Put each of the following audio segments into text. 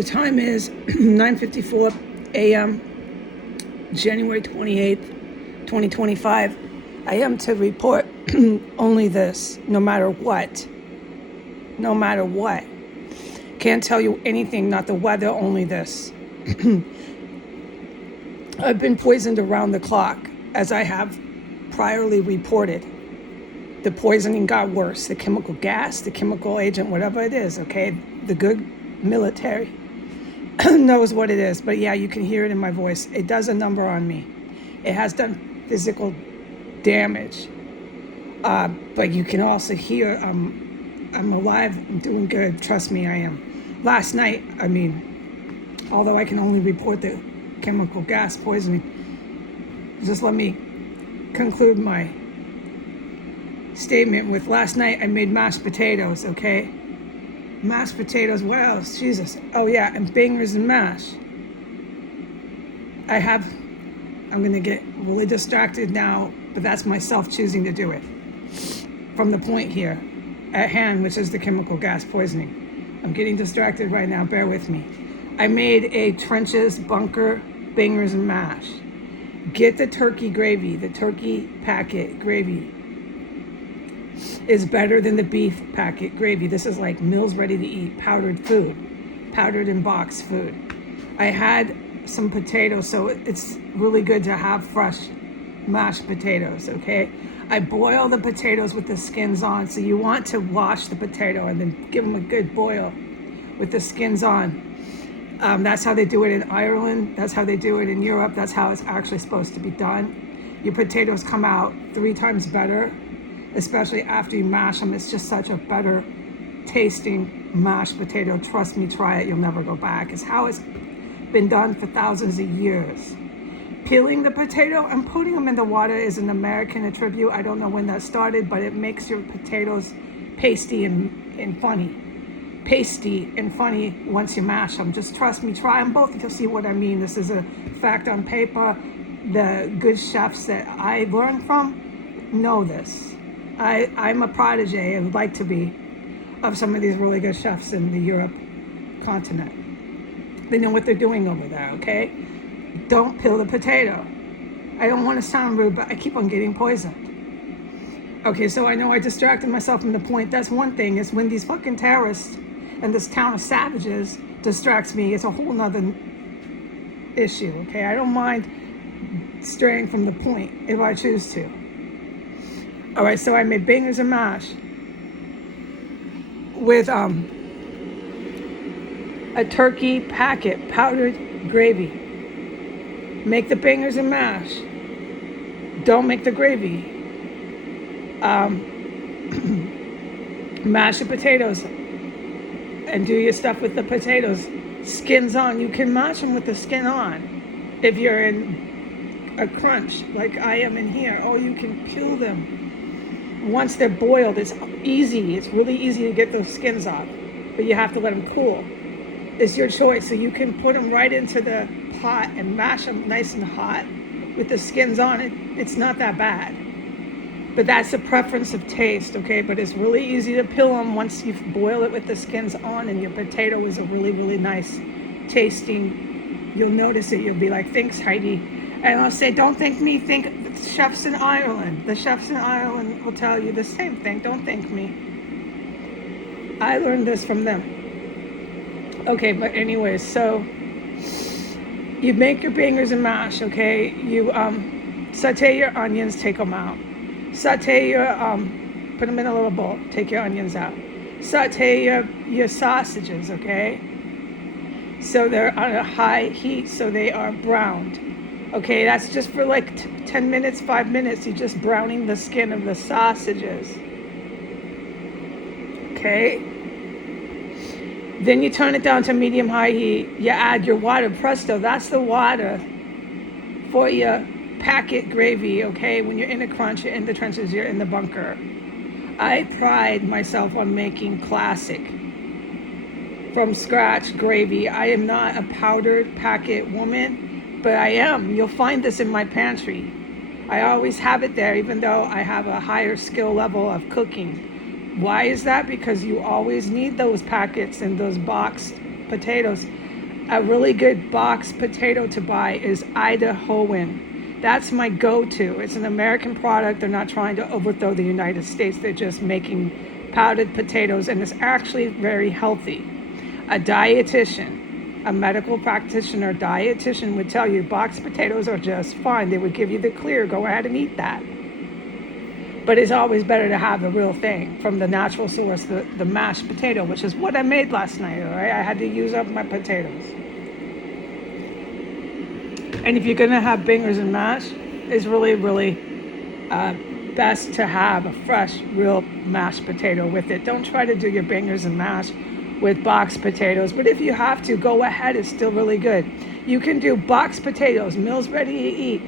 The time is 9:54 a.m., January 28th, 2025. I am to report only this, no matter what. No matter what. Can't tell you anything, not the weather, only this. I've been poisoned around the clock, as I have priorly reported. The poisoning got worse. The chemical gas, the chemical agent, whatever it is, okay? The good military knows what it is. But yeah, you can hear it in my voice. It does a number on me. It has done physical damage. But you can also hear I'm alive. I'm doing good. Trust me, I am. Last night, although I can only report the chemical gas poisoning, just let me conclude my statement with last night I made mashed potatoes, okay? Mashed potatoes, what else? Jesus. Oh yeah, and bangers and mash. I'm gonna get really distracted now, but that's myself choosing to do it. From the point here at hand, which is the chemical gas poisoning. I'm getting distracted right now, bear with me. I made a trenches bunker bangers and mash. Get the turkey gravy, the turkey packet gravy is better than the beef packet gravy. This is like Mills Ready to Eat, powdered food, powdered and boxed food. I had some potatoes, so it's really good to have fresh mashed potatoes, okay? I boil the potatoes with the skins on, so you want to wash the potato and then give them a good boil with the skins on. That's how they do it in Ireland. That's how they do it in Europe. That's how it's actually supposed to be done. Your potatoes come out 3 times better, especially after you mash them. It's just such a better tasting mashed potato. Trust me, try it. You'll never go back. It's how it's been done for thousands of years. Peeling the potato and putting them in the water is an American attribute. I don't know when that started, but it makes your potatoes pasty and funny. Pasty and funny once you mash them. Just trust me, try them both. You'll see what I mean. This is a fact on paper. The good chefs that I learned from know this. I'm a protege, and would like to be, of some of these really good chefs in the Europe continent. They know what they're doing over there, okay? Don't peel the potato. I don't want to sound rude, but I keep on getting poisoned. Okay, so I know I distracted myself from the point. That's one thing, is when these fucking terrorists and this town of savages distracts me, it's a whole nother issue, okay? I don't mind straying from the point if I choose to. All right, so I made bangers and mash with a turkey packet powdered gravy. Make the bangers and mash. Don't make the gravy. Mash the potatoes and do your stuff with the potatoes. Skins on. You can mash them with the skin on if you're in a crunch like I am in here. Or you can peel them. Once they're boiled, it's easy. It's really easy to get those skins off, but you have to let them cool. It's your choice. So you can put them right into the pot and mash them nice and hot with the skins on it. It's not that bad, but that's a preference of taste, okay? But it's really easy to peel them once you boil it with the skins on, and your potato is a really, really nice tasting. You'll notice it. You'll be like, thanks, Heidi. And I'll say, don't thank me, thank the chefs in Ireland. The chefs in Ireland will tell you the same thing. Don't thank me. I learned this from them. Okay, but anyways, so you make your bangers and mash, okay? You saute your onions, take them out. Saute your, put them in a little bowl, take your onions out. Saute your sausages, okay? So they're on a high heat, so they are browned. Okay, that's just for like 10 minutes, 5 minutes. You're just browning the skin of the sausages. Okay. Then you turn it down to medium-high heat. You add your water. Presto, that's the water for your packet gravy, okay? When you're in a crunch, you're in the trenches, you're in the bunker. I pride myself on making classic, from scratch gravy. I am not a powdered packet woman, but I am. You'll find this in my pantry. I always have it there, even though I have a higher skill level of cooking. Why is that? Because you always need those packets and those boxed potatoes A really good box potato to buy is Idahoan. That's my go-to. It's an American product. They're not trying to overthrow the United States. They're just making powdered potatoes, and it's actually very healthy. A dietitian, a medical practitioner, dietitian would tell you box potatoes are just fine. They would give you the clear. Go ahead and eat that. But it's always better to have the real thing from the natural source, the mashed potato, which is what I made last night, all right? I had to use up my potatoes. And if you're going to have bingers and mash, it's really, really best to have a fresh, real mashed potato with it. Don't try to do your bingers and mash with box potatoes. But if you have to, go ahead. It's still really good. You can do box potatoes, meals ready to eat,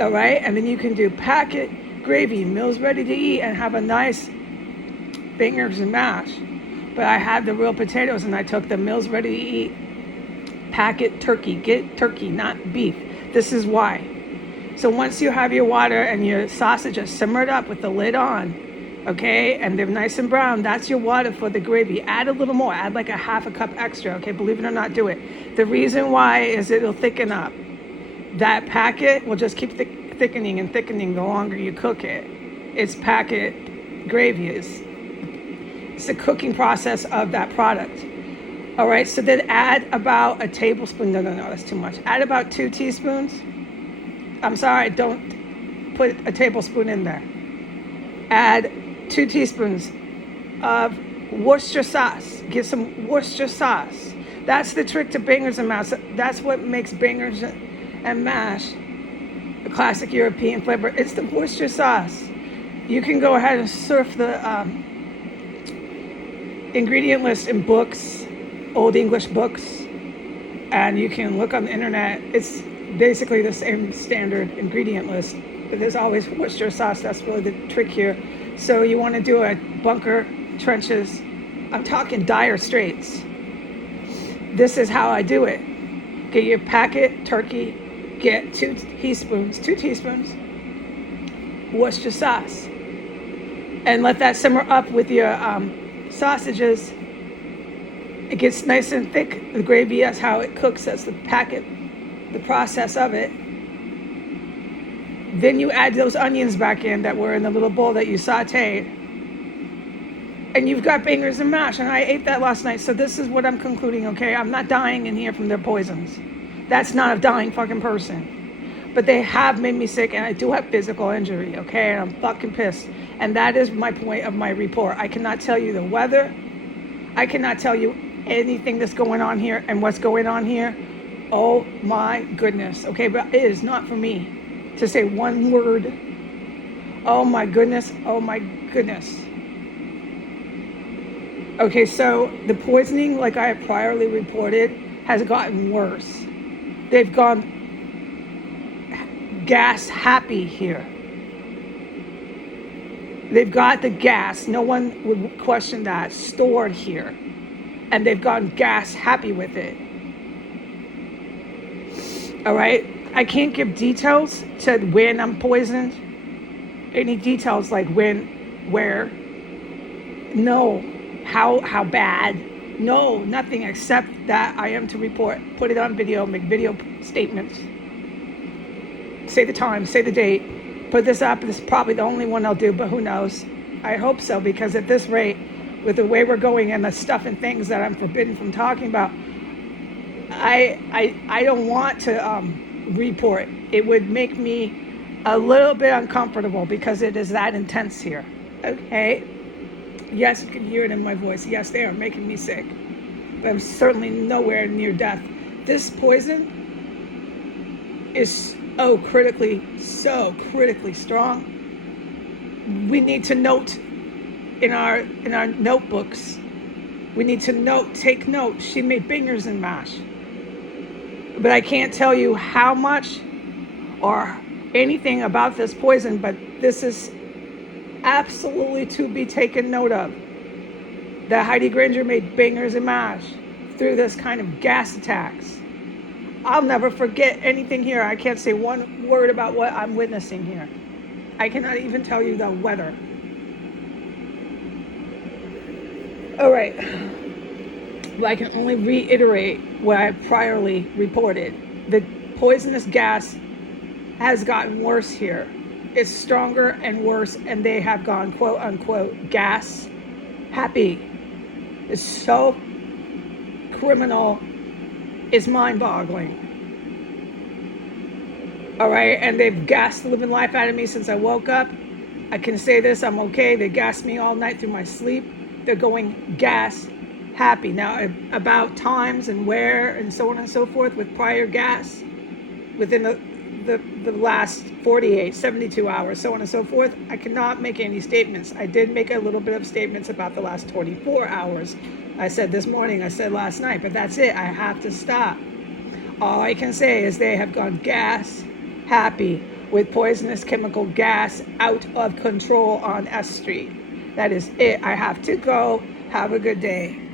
all right? And then you can do packet gravy, meals ready to eat, and have a nice bingers and mash. But I had the real potatoes, and I took the meals ready to eat packet turkey. Get turkey, not beef. This is why. So once you have your water and your sausages simmered up with the lid on, okay, and they're nice and brown, that's your water for the gravy. Add a little more. Add like a half a cup extra, okay? Believe it or not, do it. The reason why is it'll thicken up. That packet will just keep thickening and thickening the longer you cook it. It's packet gravy. It's the cooking process of that product. All right, so then add about a tablespoon. No, that's too much. Add about 2 teaspoons. I'm sorry, don't put a tablespoon in there. Add 2 teaspoons of Worcester sauce. Get some Worcester sauce. That's the trick to bangers and mash. That's what makes bangers and mash a classic European flavor. It's the Worcester sauce. You can go ahead and surf the ingredient list in books, old English books, and you can look on the internet. It's basically the same standard ingredient list, but there's always Worcester sauce. That's really the trick here. So you want to do a bunker trenches. I'm talking dire straits. This is how I do it. Get your packet turkey. Get 2 teaspoons Worcester sauce, and let that simmer up with your sausages. It gets nice and thick. The gravy, that's how it cooks. That's the packet, the process of it. Then you add those onions back in that were in the little bowl that you sauteed, and you've got bangers and mash. And I ate that last night, so this is what I'm concluding, okay? I'm not dying in here from their poisons. That's not a dying fucking person. But they have made me sick, and I do have physical injury, okay? And I'm fucking pissed. And that is my point of my report. I cannot tell you the weather. I cannot tell you anything that's going on here and what's going on here. Oh my goodness, okay? But it is not for me to say one word. Oh my goodness, oh my goodness. Okay, so the poisoning, like I have priorly reported, has gotten worse. They've gone gas happy here. They've got the gas, no one would question that, stored here. And they've gone gas happy with it. All right? I can't give details to when I'm poisoned. Any details like when, where. No. How bad. No, nothing except that I am to report. Put it on video, make video statements. Say the time, say the date. Put this up. This is probably the only one I'll do, but who knows? I hope so, because at this rate, with the way we're going and the stuff and things that I'm forbidden from talking about, I don't want to report. It would make me a little bit uncomfortable because it is that intense here. Okay? Yes, you can hear it in my voice. Yes, they are making me sick. But I'm certainly nowhere near death. This poison is so critically strong. We need to note in our notebooks. We need to take note. She made bangers and mash. But I can't tell you how much or anything about this poison, but this is absolutely to be taken note of. That Heidi Granger made bangers and mash through this kind of gas attacks. I'll never forget anything here. I can't say one word about what I'm witnessing here. I cannot even tell you the weather. All right. But I can only reiterate what I priorly reported. The poisonous gas has gotten worse here. It's stronger and worse, and they have gone quote unquote gas happy. It's so criminal, it's mind boggling. All right, and they've gassed the living life out of me since I woke up. I can say this, I'm okay. They gassed me all night through my sleep. They're going gas happy. Now, about times and where and so on and so forth with prior gas within the last 48, 72 hours, so on and so forth, I cannot make any statements. I did make a little bit of statements about the last 24 hours. I said this morning, I said last night, but that's it. I have to stop. All I can say is they have gone gas happy with poisonous chemical gas out of control on S Street. That is it. I have to go. Have a good day.